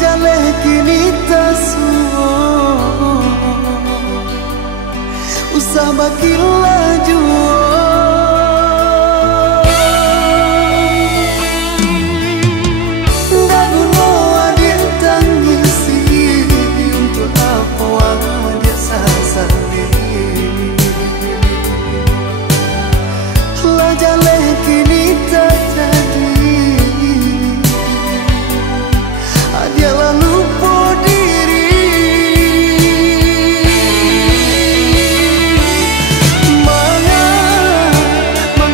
jale kini tasuo usah baki laju daguno adik tangisi untuk apa dia sasali lah jale kini terjadi dia lalu diri mengapa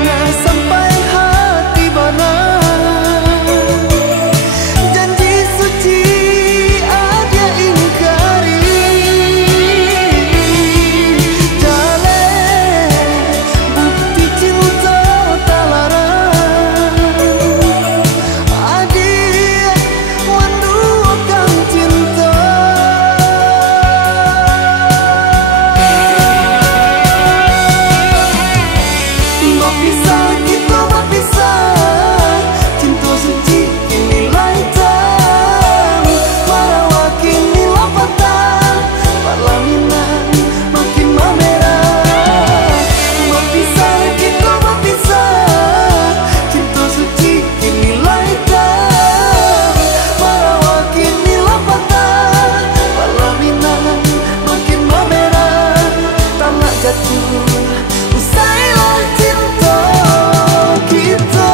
sampai hati bana janji suci ada ingkari jale bukti cinta tak larang adik menduakan cinta berpisah kita berpisah cinta suci kini lancang marawa kini lapatan parlaminan makin merah berpisah kita berpisah cinta suci kini lancang marawa kini lapatan parlaminan makin merah tanah jatuh usailah cinta kita.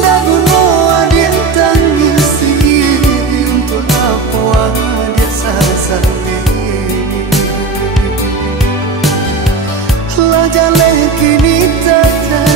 Daguno adik tangisi untuk apa dia sasali lah jale kini terjadi